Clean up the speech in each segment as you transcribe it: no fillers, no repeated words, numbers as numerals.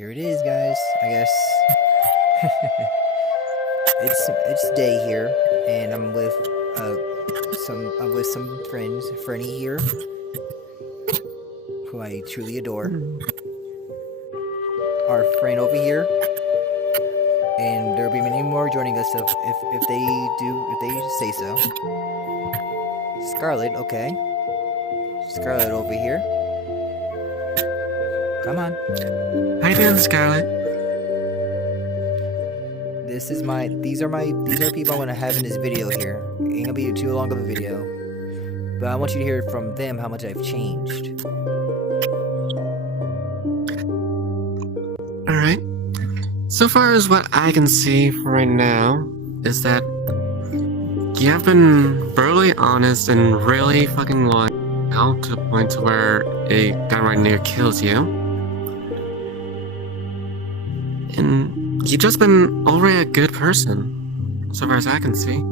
Here it is, guys. I guess it's day here, and I'm with some friends. Frenny here, who I truly adore. Our friend over here, and there'll be many more joining us if they say so. Scarlet, okay. Scarlet over here. Come on. How you doing, Scarlet? These are people I want to have in this video here. Ain't gonna be too long of a video, but I want you to hear from them how much I've changed. Alright. So far as what I can see for right now is that you have been brutally honest and really fucking loyal to the point to where a downright near kills you. And you've just been already a good person, so far as I can see.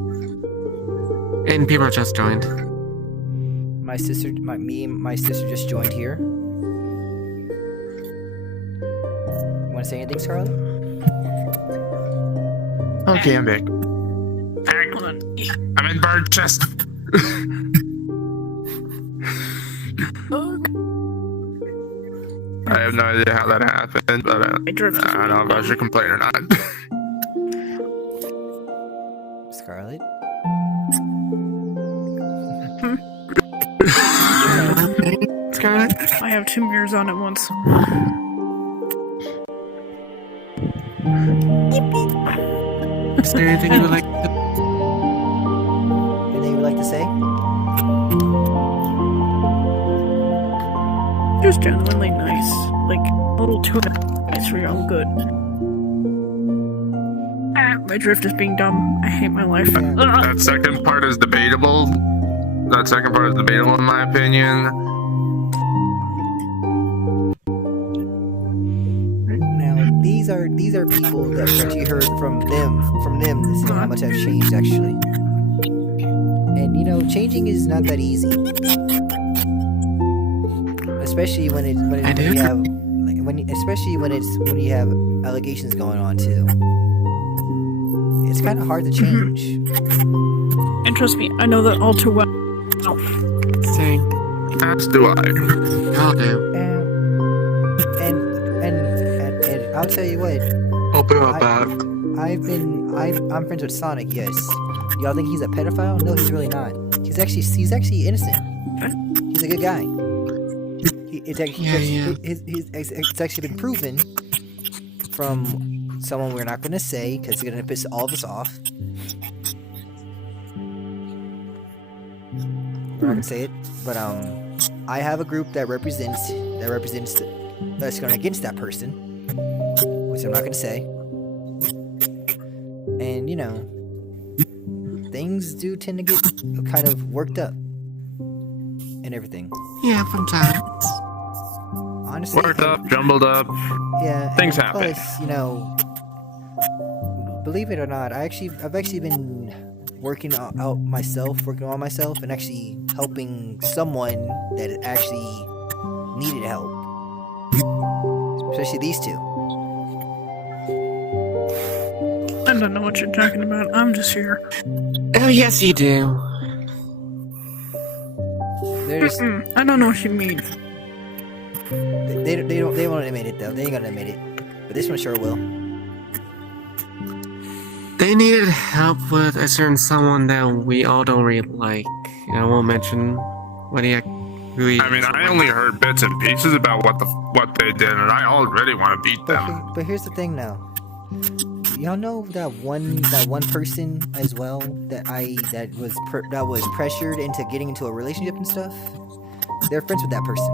And people are just joined. My sister just joined here. You want to say anything, Scarlet? Okay, I'm back. I'm in bird chest. I have no idea how that happened, but I don't know if I should complain or not. Scarlet? Scarlet? I have two mirrors on at once. Is there anything you would like to... Anything you would like to say? Just genuinely nice. Like, a little too nice for your own good. My drift is being dumb. I hate my life. That second part is debatable. In my opinion. Now, these are people that you heard from them to say how much I've changed, actually. And you know, changing is not that easy. Especially when you have allegations going on too. It's kind of hard to change. And trust me, I know that all too well. Same. As do I. Y'all do. And I'll tell you what. Open up back. I'm friends with Sonic. Yes. Y'all think he's a pedophile? No, he's really not. He's actually innocent. He's a good guy. It's actually been proven from someone we're not going to say because it's going to piss all of us off. We're not going to say it, but I have a group that's going against that person, which I'm not going to say. And you know, things do tend to get kind of worked up and everything. Yeah, sometimes. Honestly, Worked up, jumbled up. Yeah, Things happen. Plus, you know, believe it or not, I've actually been working on myself, and actually helping someone that actually needed help, especially these two. I don't know what you're talking about. I'm just here. Oh, yes, you do. I don't know what you mean. They won't admit it though. They ain't gonna admit it, but this one sure will. They needed help with a certain someone that we all don't really like. I won't mention who he is. I mean, I only heard bits and pieces about what they did, and I already want to beat them. But here's the thing now. Y'all know that one person as well that was pressured into getting into a relationship and stuff. They're friends with that person.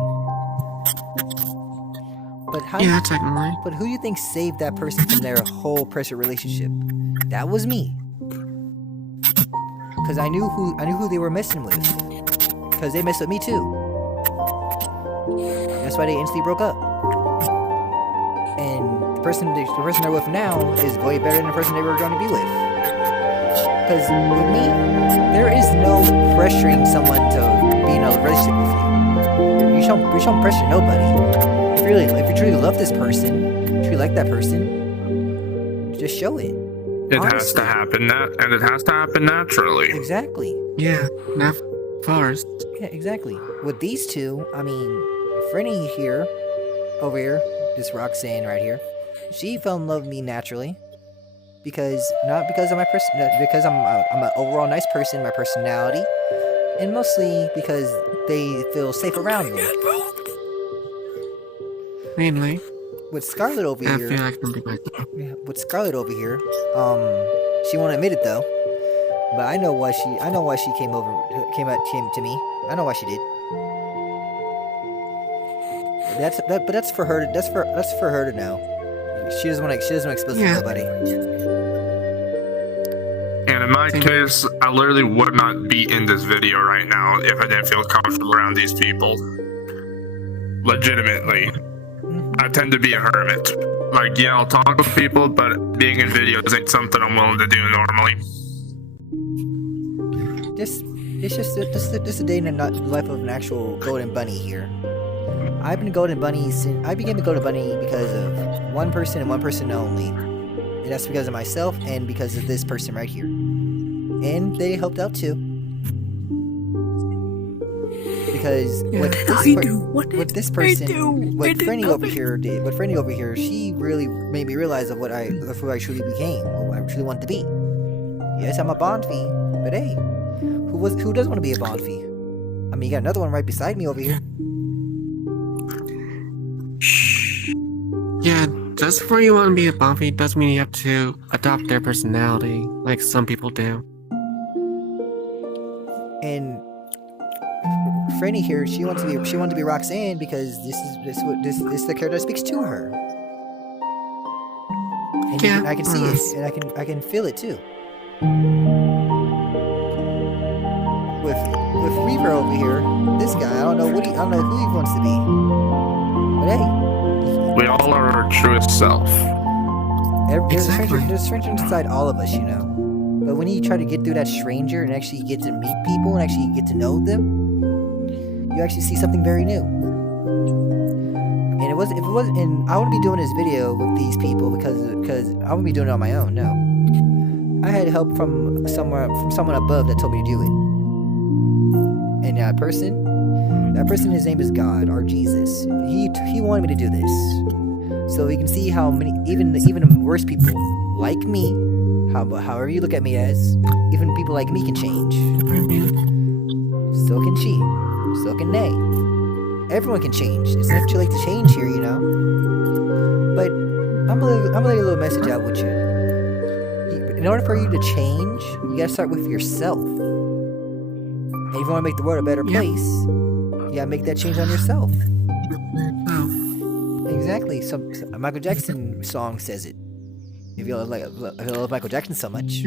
But yeah, technically. But who do you think saved that person from their whole pressure relationship? That was me. Cause I knew who they were messing with. Cause they messed with me too. That's why they instantly broke up. And the person they're with now is way better than the person they were going to be with. Cause with me, there is no pressuring someone to be in a relationship with you. You shouldn't pressure nobody. If you truly love this person, Truly like that person, just show it. It has Honestly. to happen, and it has to happen naturally. Exactly. Yeah, not forced. Yeah, exactly. With these two, I mean, Frenny here, over here, this Roxanne right here, she fell in love with me naturally. Not because of my because I'm an overall nice person, my personality, and mostly because they feel safe around me. Mainly, With Scarlet over I here, feel like I'm be my with Scarlet over here, she won't admit it though, but I know why she came to me. I know why she did. But that's for her. That's for her to know. She doesn't want to expose it to Yeah. nobody. And in my case, I literally would not be in this video right now if I didn't feel comfortable around these people. Legitimately. I tend to be a hermit. Like, yeah, I'll talk with people, but being in videos ain't something I'm willing to do normally. It's just a day in the life of an actual golden bunny here. I've been golden bunny since I became a golden bunny because of one person and one person only, and that's because of myself and because of this person right here. And they helped out too. Because what this person, what Frenny over here did, what Frenny over here, she really made me realize of who I truly became, what I truly want to be. Yes, I'm a Bonfie, but hey, who doesn't want to be a Bonfie? I mean, you got another one right beside me over here. Yeah, just for you want to be a Buffy doesn't mean you have to adopt their personality like some people do. And Frenny here, she wanted to be Roxanne because this is the character that speaks to her. And Yeah, I can see it, and I can feel it too. With Reaver over here, this guy, I don't know who he wants to be. But hey, We all are our truest self. there's Exactly. a stranger inside all of us, you know. But when you try to get through that stranger and actually get to meet people and actually get to know them, you actually see something very new. And I wouldn't be doing this video with these people because I wouldn't be doing it on my own. No, I had help from someone above that told me to do it. And that person, his name is God or Jesus. He wanted me to do this, so we can see how many even the worst people like me, however you look at me as, even people like me can change. So can she. So can they. Everyone can change. It's not too late to change here, you know. But I'm gonna lay a little message out with you. In order for you to change, you gotta start with yourself. And if you want to make the world a better Yeah. place, you gotta make that change on yourself. Oh, Exactly. A Michael Jackson song says it. If you love Michael Jackson so much.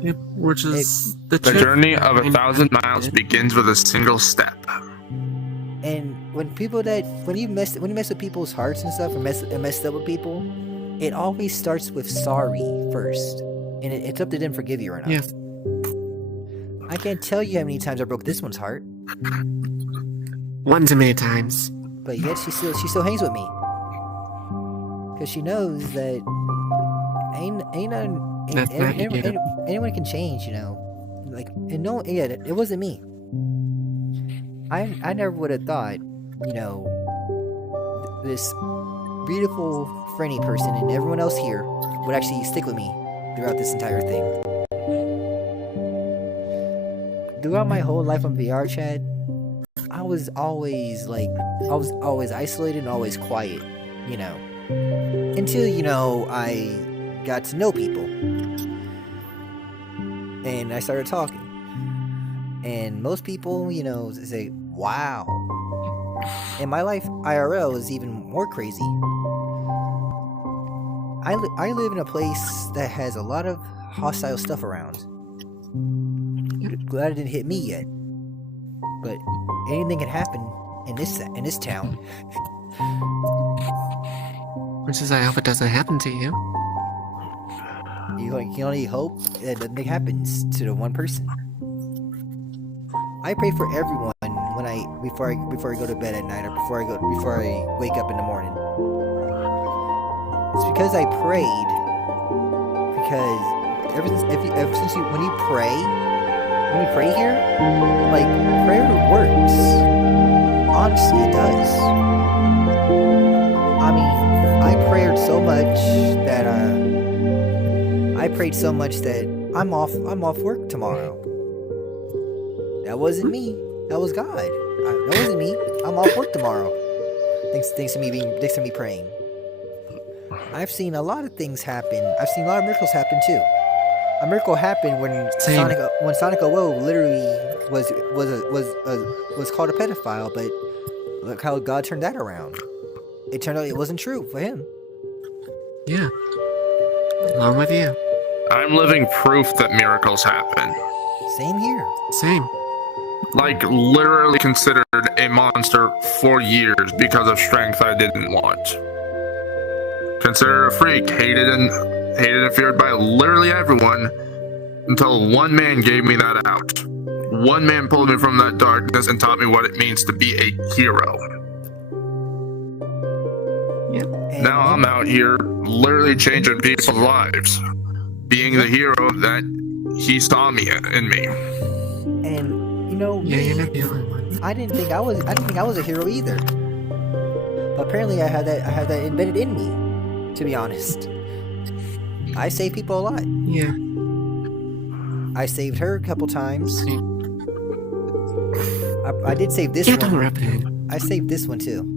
yep, which is the The trick. journey of 1,000 miles begins with a single step. And when you mess with people's hearts and stuff, and mess up with people, it always starts with sorry first, and it's up to them to forgive you or not. Yes. I can't tell you how many times I broke this one's heart, One too many times. but yet she still hangs with me, because she knows that That's not you. anyone can change, you know. Like, and no, yeah, it wasn't me. I never would have thought, you know, this beautiful Frenny person and everyone else here would actually stick with me throughout this entire thing. Throughout my whole life on VR chat, I was always isolated and always quiet, you know. Until, you know, I got to know people. And I started talking. And most people, you know, say, wow. And my life IRL is even more crazy. I live in a place that has a lot of hostile stuff around. Glad it didn't hit me yet. But anything can happen in this town. Which is, I hope it doesn't happen to you. You can only hope that nothing happens to the one person. I pray for everyone before I go to bed at night or before I wake up in the morning. because I prayed. Because ever since when you pray here, like prayer works. Honestly, it does. I mean, I prayed so much that I'm off work tomorrow. That wasn't me. That was God. That wasn't me. I'm off work tomorrow. Thanks to me praying. I've seen a lot of things happen. I've seen a lot of miracles happen too. A miracle happened when Same. Sonic Awoe literally was called a pedophile, but look how God turned that around. It turned out it wasn't true for him. Yeah. Along with you. I'm living proof that miracles happen. Same here. Same. Like, literally considered a monster for years because of strength I didn't want. Considered a freak, hated and feared by literally everyone, until one man gave me that out. One man pulled me from that darkness and taught me what it means to be a hero. And Now I'm out here literally changing people's lives. Being the hero that he saw me in me. And you know, Yeah, you're not the only one. I didn't think I was a hero either. But apparently I had that embedded in me, to be honest. I save people a lot. Yeah. I saved her a couple times. Same. I did save this Yeah, don't one. rub it in. I saved this one too.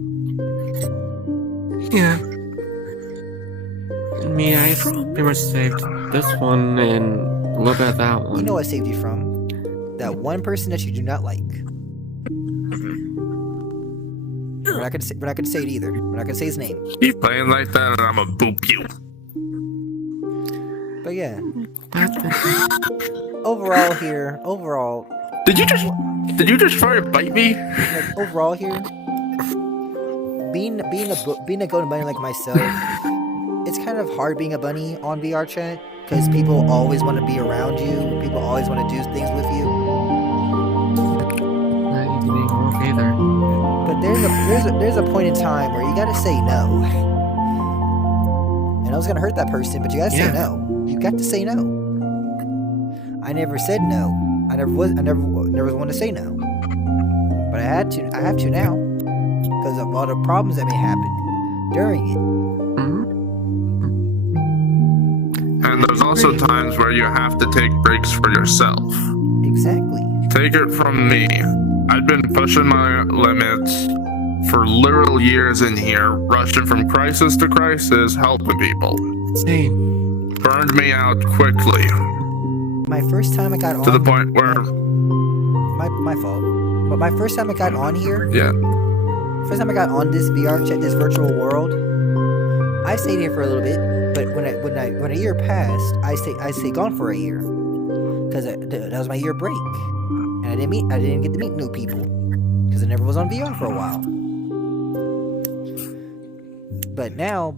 Yeah. Me, I pretty much saved this one and a little bit of that one. You know what I saved you from? That one person that you do not like. We're not gonna say it either. We're not gonna say his name. Keep playing like that and I'ma boop you. But yeah, What? overall, Did you just try to bite me? like overall here, being a golden bunny like myself, it's kind of hard being a bunny on VR chat because people always want to be around you. People always want to do things with you. Not even work either. But there's a point in time where you gotta say no. And I was gonna hurt that person, but you gotta say Yeah. no. You got to say no. I never said no. I never was one to say no. But I have to now. Because of all the problems that may happen during it. And there's also times where you have to take breaks for yourself. Exactly. Take it from me. I've been pushing my limits for literal years in here, rushing from crisis to crisis, helping people. Same. Burned me out quickly, My first time I got on to the point where, my fault. But my first time I got on here, yeah, first time I got on this VR chat, this virtual world, I stayed here for a little bit. But when a year passed, I stayed gone for a year because that was my year break, and I didn't get to meet new people because I never was on VR for a while. But now,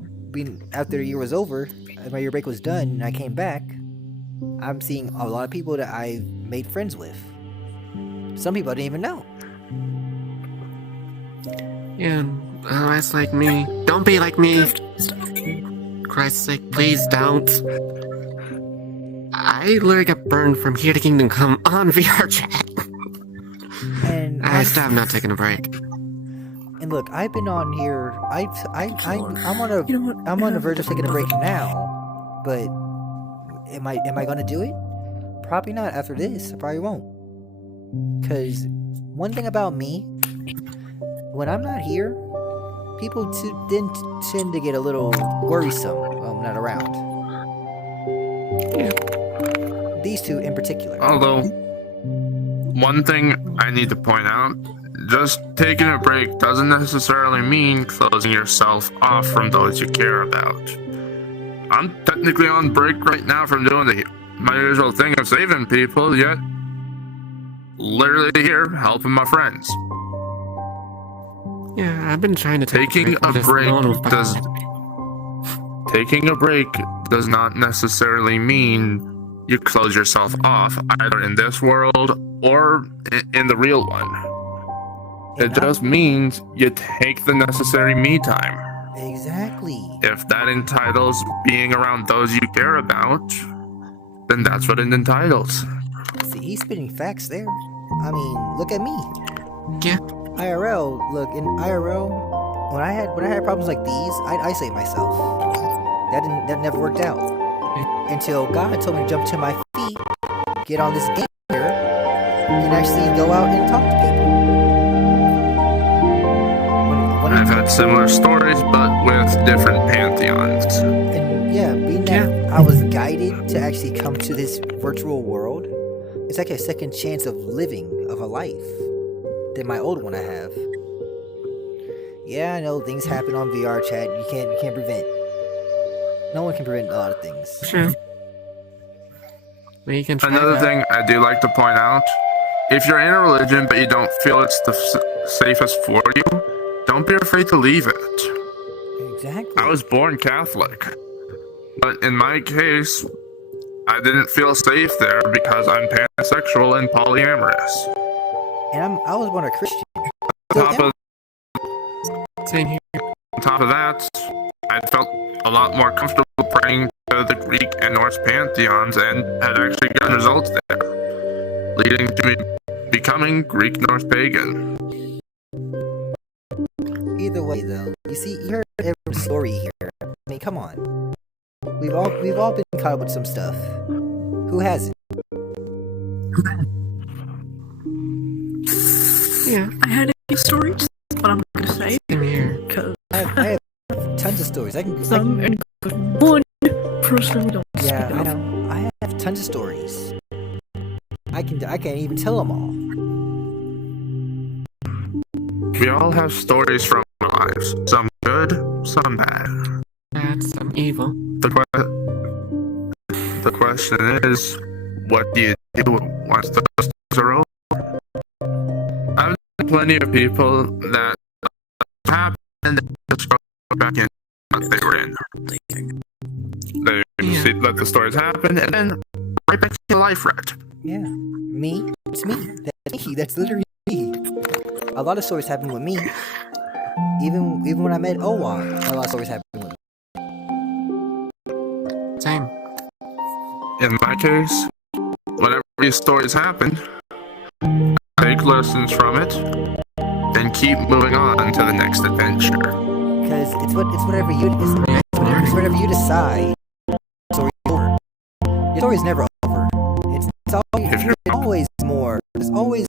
after the year was over, my year break was done, and I came back, I'm seeing a lot of people that I made friends with. Some people I didn't even know. Yeah, it's like me. Don't be like me. Christ's sake, please don't. I literally got burned from here to Kingdom Come on VR chat. And I still have not taken a break. And look, I've been on here. I'm on the verge of taking a break now, but am I gonna do it? Probably not after this. I probably won't. Cause one thing about me, when I'm not here, people tend to get a little worrisome when I'm not around. Yeah. These two in particular. although, one thing I need to point out, just taking a break doesn't necessarily mean closing yourself off from those you care about. I'm technically on break right now from doing my usual thing of saving people, yet literally here helping my friends. Yeah, I've been trying to take Taking a a break. break No one will does- fucking let me. Taking a break does not necessarily mean you close yourself off, either in this world or in the real one. It And just means you take the necessary me time. Exactly. If that entitles being around those you care about, then that's what it entitles. See, he's spitting facts there. I mean, look at me. Yeah. IRL, look, in IRL, when I had problems like these, I'd isolate myself. That never worked out. Until God told me to jump to my feet, get on this game here, and actually go out and talk to people. I've had similar stories, but with different pantheons. And yeah, being that I was guided to actually come to this virtual world, it's like a second chance of living of a life than my old one I have. Yeah, I know things happen on VR chat. You can't prevent. No one can prevent a lot of things. True. We can try Another that. thing I do like to point out, if you're in a religion but you don't feel it's the safest for you, don't be afraid to leave it. Exactly. I was born Catholic, but in my case, I didn't feel safe there because I'm pansexual and polyamorous. And I was born a Christian. Same here. On top of that, I felt a lot more comfortable praying to the Greek and Norse pantheons and had actually gotten results there, leading to me becoming Greek Norse pagan. Either way, though, you see, you heard every story here. I mean, come on. We've all been caught up with some stuff. Who hasn't? Yeah. I had a story, but I'm not gonna say Same here. because I have tons of stories. I can. some and one person we don't Yeah, speak I of. know. I have tons of stories. I can't even tell them all. We all have stories from our lives, some good, some bad. That's some evil. The question is, what do you do once those stories are over? I've known plenty of people that happen and they just go back in what they were in. They let the stories happen and then right back to life wrecked. Yeah, me. It's me. That's me. That's literally me. A lot of stories happen with me. Even when I met Owa, a lot of stories happened with me. Same. In my case, whenever these stories happen, take lessons from it, then keep moving on to the next adventure. Because it's whatever you decide. Story's over. Your story's never over. It's always more. There's always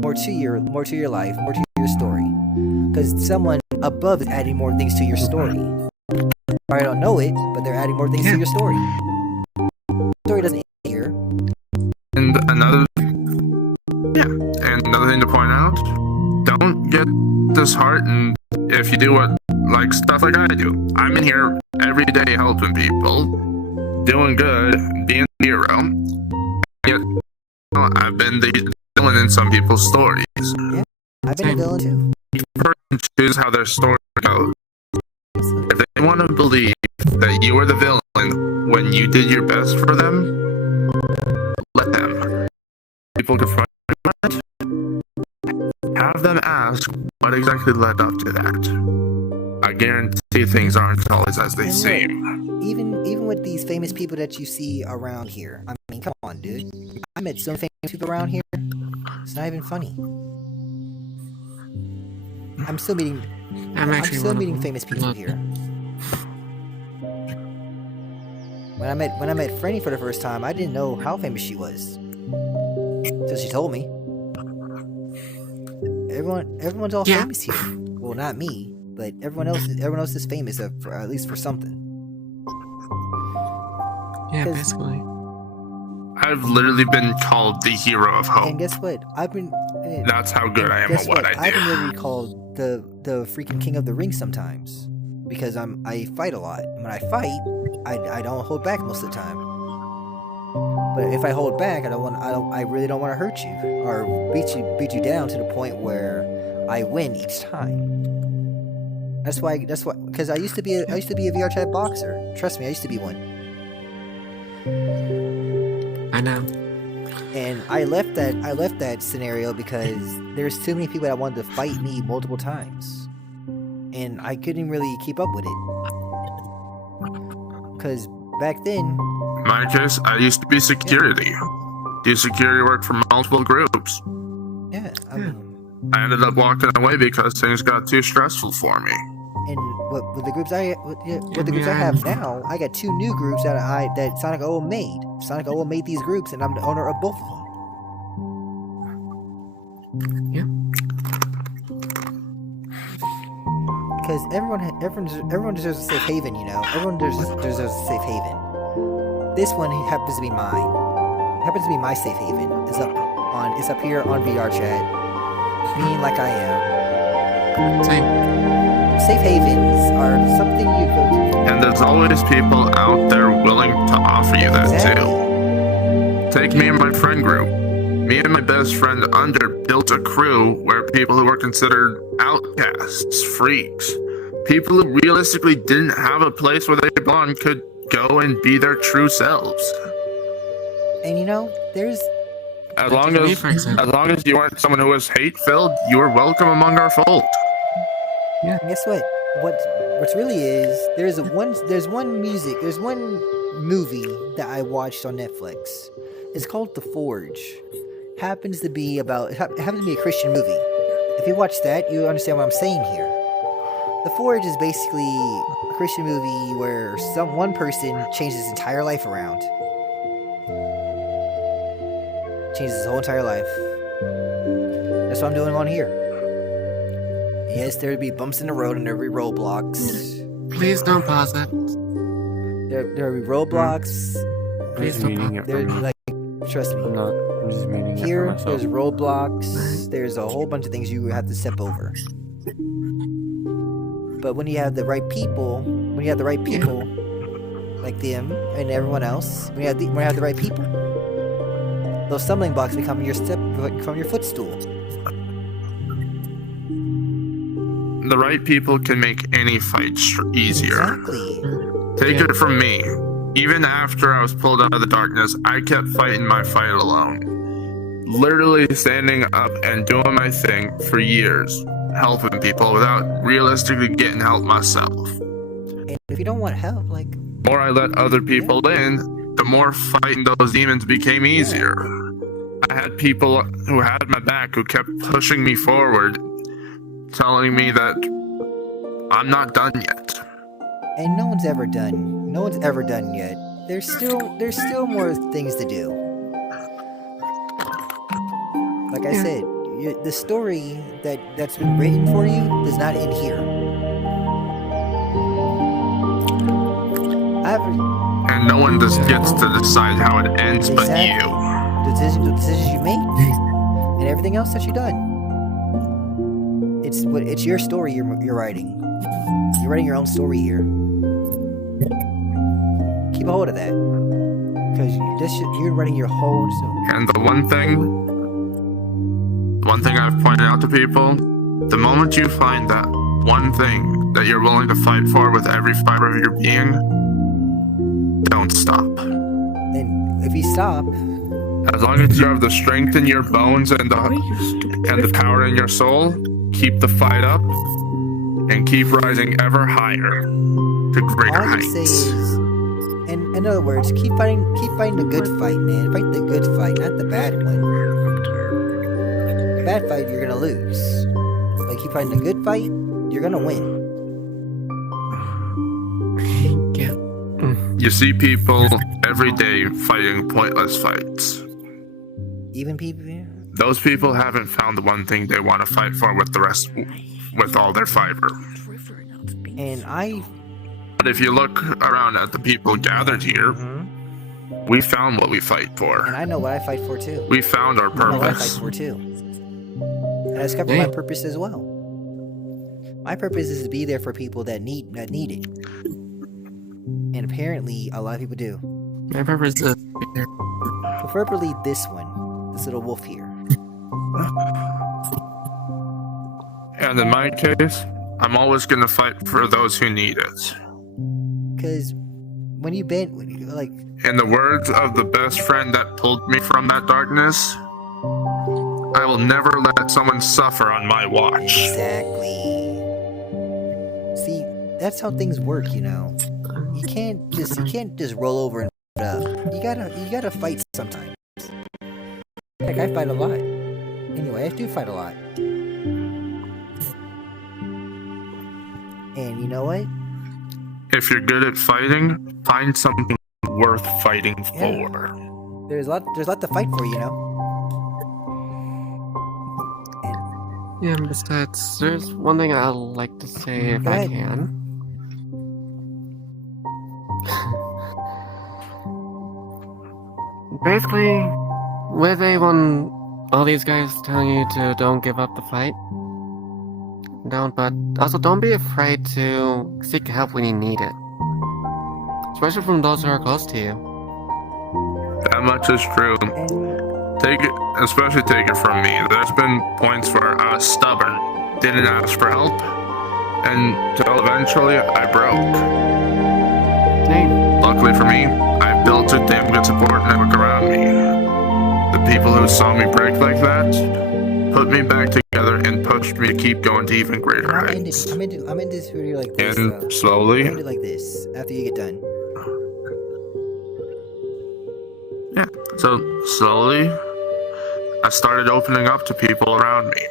more to your life, more to your story. Because someone above is adding more things to your story. I don't know it, but they're adding more things to your story. The story doesn't end here. And another thing to point out, don't get disheartened if you do stuff like I do. I'm in here every day helping people, doing good, being a hero. Yet, I've been the villain in some people's stories. Yeah, I've been a villain too. Each person choose how their story goes. If they want to believe that you were the villain when you did your best for them, let them. People confront that. Have them ask what exactly led up to that. I guarantee things aren't always as they And look, seem. Even with these famous people that you see around here, I mean, come on, dude. I met so many famous people around here. It's not even funny. I'm still meeting I'm still meeting famous people here. When I met Franny for the first time, I didn't know how famous she was. Till she told me. Everyone's all Yeah. famous here. Well, not me, but everyone else is famous, at least for something. Yeah, 'Cause- basically. I've literally been called the hero of And hope. guess what? That's how good I am Guess at what I've I been do. literally called the freaking king of the ring sometimes because I fight a lot. When I fight, I don't hold back most of the time. But if I hold back, I really don't want to hurt you or beat you down to the point where I win each time. That's why because I used to be a VR chat boxer. Trust me, I used to be one. I know. And I left that scenario because there's too many people that wanted to fight me multiple times. and I couldn't really keep up with it. Because back then, In my case, I used to be security. Do security work for multiple groups. yeah, I mean, I ended up walking away because things got too stressful for me. and with the groups with the groups I have now, I got 2 new groups that Sonic OO made. Sonic OO made these groups, and I'm the owner of both of them. Yeah. Because everyone deserves a safe haven, you know. Everyone deserves a safe haven. This one happens to be mine. It happens to be my safe haven. It's up here on VR chat. Being like I am. Same. Safe havens are something you go to. And there's always people out there willing to offer you that Exactly. too. Take me and my friend group. Me and my best friend Under built a crew where people who were considered outcasts, freaks, people who realistically didn't have a place where they belong could go and be their true selves. And you know, there's As Like long me, as for example. you weren't someone who was hate-filled, you were welcome among our fold. and guess what? What's really is there's one movie that I watched on Netflix. It's called The Forge. Happens to be a Christian movie. If you watch that, you understand what I'm saying here. The Forge is basically a Christian movie where one person changes his entire life around. Changes his whole entire life. That's what I'm doing on here. Yes, there would be bumps in the road and there would be roadblocks. Please don't pause it. There would be roadblocks. Please don't pause it. There's like, trust me. I'm just meaning it for Here, myself. there's roadblocks. There's a whole bunch of things you have to step over. But when you have the right people, like them and everyone else, when you have the right people, those stumbling blocks become your footstool. The right people can make any fight easier. Exactly. Take Yeah. it from me. Even after I was pulled out of the darkness, I kept fighting my fight alone. Literally standing up and doing my thing for years, helping people without realistically getting help myself. And if you don't want help, like, The more I let other people in, the more fighting those demons became easier. I had people who had my back who kept pushing me forward, telling me that I'm not done yet. and no one's ever done. No one's ever done yet. There's still more things to do. Like I said, the story that's been written for you does not end here. And no one just gets to decide how it ends but Exactly. you. The decisions you make and everything else that you've done. It's your story you're writing. You're writing your own story here. Keep a hold of that, because you're writing your whole story. And the one thing I've pointed out to people, the moment you find that one thing that you're willing to fight for with every fiber of your being, don't stop. And if you stop, As long as you have the strength in your bones and the power in your soul, keep the fight up and keep rising ever higher to greater all I can say heights. is, in other words, keep fighting the good fight, man. Fight the good fight, not the bad one. The bad fight, you're gonna lose. Like, keep fighting the good fight, you're gonna win. Yeah. You see people every day fighting pointless fights. Even people, yeah. Those people haven't found the one thing they want to fight for with all their fiber. And But if you look around at the people gathered here, we found what we fight for. and I know what I fight for too. We found our I know what I fight purpose. for too. And I discovered Yeah. my purpose as well. My purpose is to be there for people that need it. And apparently, a lot of people do. My purpose is Preferably this little wolf here. And in my case, I'm always going to fight for those who need it. Because when you like, In the words of the best friend that pulled me from that darkness, I will never let someone suffer on my watch. exactly. that's how things work, you know. You can't just roll over and up. You gotta fight sometimes. Heck, I fight a lot. Anyway, I do fight a lot. And you know what? If you're good at fighting, find something worth fighting Yeah. for. There's a lot to fight for, you know. Yeah, besides, there's one thing I'd like to say if Go I ahead. can. Basically, with everyone, all these guys telling you to don't give up the fight, don't, but also don't be afraid to seek help when you need it. Especially from those who are close to you. That much is true. And Take it, especially take it from me. There's been points where I was stubborn, didn't ask for help, until eventually I broke. Hey, Luckily for me, I built a damn good support network around me. The people who saw me break like that put me back together and pushed me to keep going to even greater I'm ending heights. I'm ending this video like this. And I'm slowly, end it like this after you get done. so slowly, I started opening up to people around me.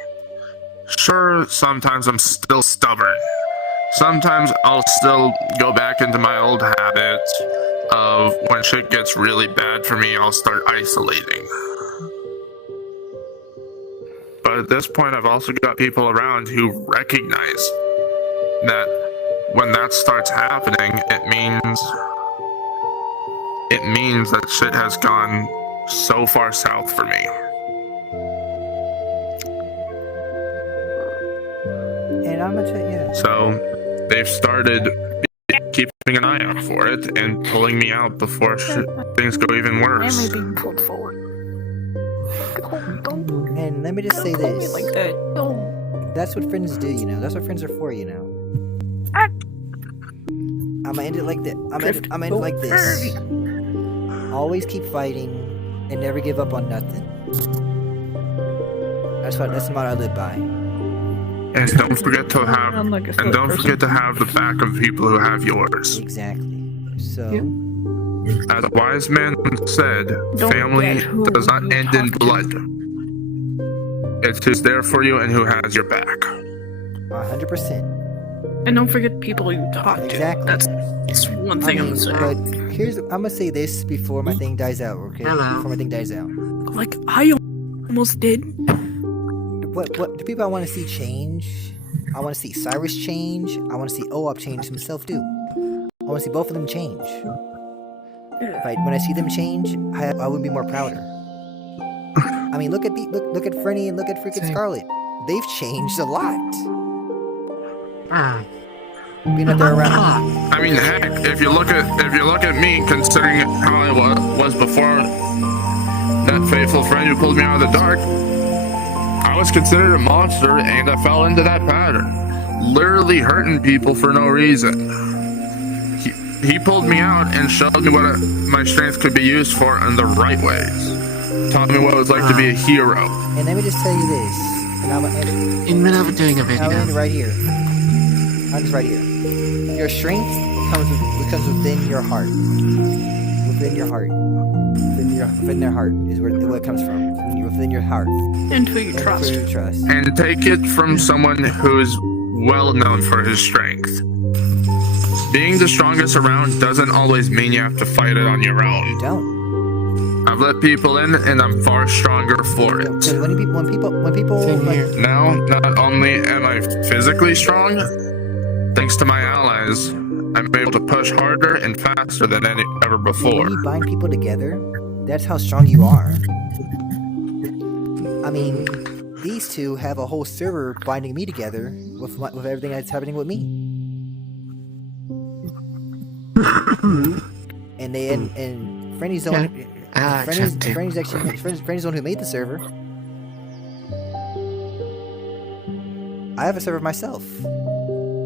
Sure, sometimes I'm still stubborn. Sometimes I'll still go back into my old habit of when shit gets really bad for me, I'll start isolating. But at this point, I've also got people around who recognize that when that starts happening, it means that shit has gone so far south for me. And I'm gonna tell you, yeah. So they've started keeping an eye out for it and pulling me out before things go even Why am I worse. being pulled forward? Don't And let me just say call me this. like that. No. That's what friends do, you know. That's what friends are for, you know. Ah. I'm gonna end it like this. I'm gonna end it like this. Always keep fighting and never give up on nothing. That's the motto I live by. And don't forget to have I'm like a and don't person. forget to have the back of people who have yours. Exactly. So As a wise man said, Don't family get who does not you end in talk to. blood. It's who's there for you and who has your back. 100%. And don't forget people you talk to. Exactly. That's one thing I'm saying. but I'm gonna say this before my thing dies out, okay? Hello. Before my thing dies out. Like I almost did. What the people I want to see change? I want to see Cyrus change. I want to see OOP change himself too. I want to see both of them change. When I see them change, I would be more prouder. I mean, look at Frenny and look at freaking Same. Scarlet. They've changed a lot. Ah, Being that they're around. I mean, heck, if you look at me, considering how I was before that faithful friend who pulled me out of the dark, I was considered a monster, and I fell into that pattern, literally hurting people for no reason. He pulled me out and showed me what my strength could be used for in the right ways. Taught me what it was like to be a hero. And let me just tell you this. And I'm gonna end in the middle of doing a I'll end video. right here. I'm just right here. Your strength comes within your heart. Within your heart. Within their heart is where it comes from. Within your heart. And who you And trust. who you trust. And take it from someone who's well known for his strength. Being the strongest around doesn't always mean you have to fight it on your You own. don't. I've let people in, and I'm far stronger for it. Because when people Same like, here. Now, not only am I physically strong, thanks to my allies, I'm able to push harder and faster than ever before. when you bind people together, that's how strong you are. I mean, these two have a whole server binding me together with everything that's happening with me. And Frenny's the one. Frenny's the one who made the server. I have a server myself.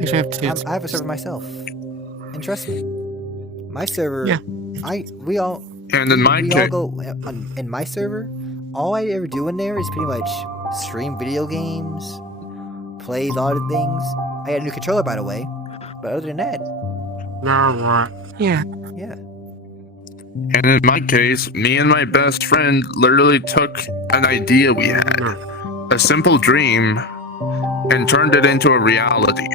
Actually, I have two. I have a server myself, and trust me, my server. Yeah. We all And in my we all case, go in my server. All I ever do in there is pretty much stream video games, play a lot of things. I got a new controller, by the way. But other than that, Now what? Yeah. yeah. And in my case, me and my best friend literally took an idea we had, a simple dream, and turned it into a reality.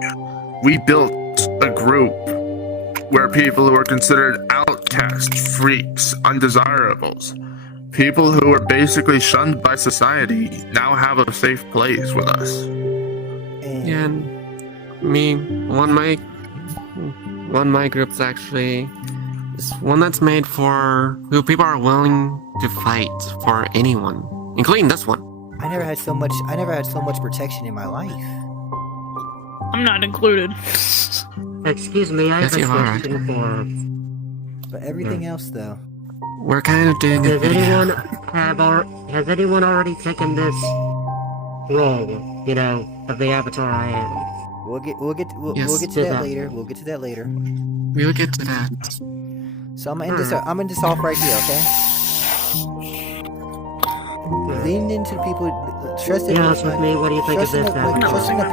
We built a group where people who were considered outcasts, freaks, undesirables, people who were basically shunned by society now have a safe place with us. And Yeah, and one my group's actually is one that's made for who people are willing to fight for anyone, including this one. I never had so much protection in my life. I'm not included. Excuse me, I have Yes, a you are. question for. But everything else, though. We're kind of doing a video. Has anyone already taken this role? You know, of the Avatar I am. We'll get Yes. to that later. We'll get to that later. We'll get to that. So I'm gonna end this off right here, okay? Lean into people. Trust Be honest with me. What do you think of this Avatar? Trusting the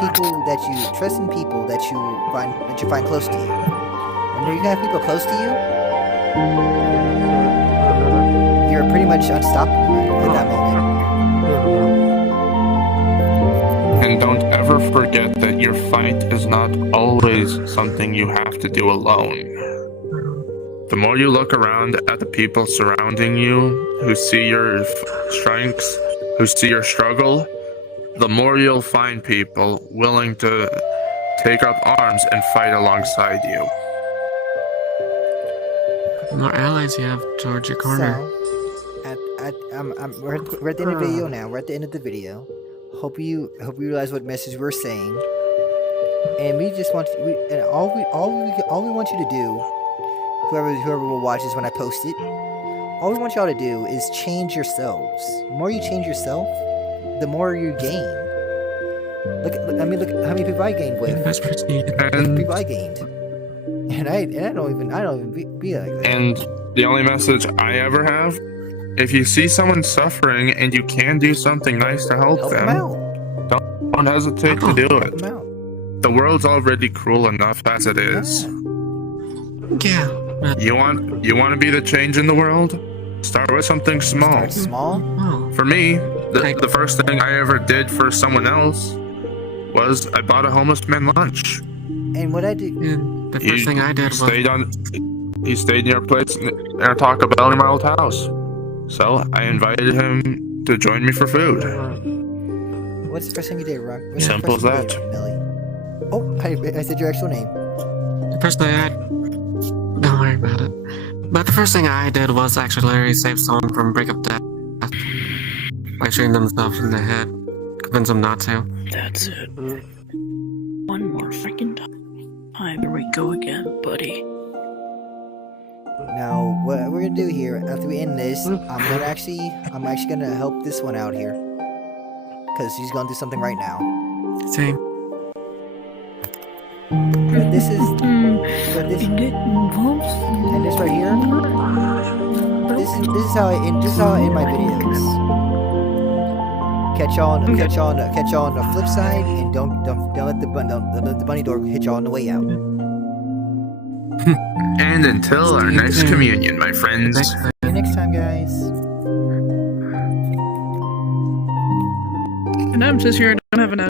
people that you find close to you. When you have people close to you, you're pretty much unstoppable at that moment. And don't ever forget that your fight is not always something you have to do alone. The more you look around at the people surrounding you, who see your strengths, who see your struggle, the more you'll find people willing to take up arms and fight alongside you. The more allies you have towards your corner. So, we're at the end of the video now. We're at the end of the video. Hope you realize what message we're saying. And we just want all we want you to do, whoever will watch this when I post it, all we want y'all to do is change yourselves. The more you change yourself, the more you gain. Look at how many people I gained with. That's pretty. Look at the people I gained. And I don't even be like that. And the only message I ever have, if you see someone suffering and you can do something nice to help Help them them, out. don't hesitate to do Help it. them out. The world's already cruel enough as it is. Yeah. Yeah. You want to be the change in the world? Start with something small. Start small. Oh. For me, the first thing I ever did for someone else was I bought a homeless man lunch. And what I did, And the first thing I did was He stayed near a place near Taco Bell near my old house. So I invited him to join me for food. what's the first thing you did, Rock? What's the Simple first as thing you did, Millie? Oh, I said your actual name. the first thing I. Don't worry about it. But the first thing I did was actually literally save someone from break of death by shooting themselves in the head, convince them not to. That's it. One more freaking time. Here we go again, buddy. Now, what we're gonna do here after we end this, I'm actually gonna help this one out here, cause he's gonna do something right now. Same. But this is, but this, Get involved. and this right here, this is how I end my videos. Catch y'all on the flip side, and don't let the bunny door hit y'all on the way out. And until our next communion, my friends. Next time. See you next time, guys. And I'm just here. I don't have an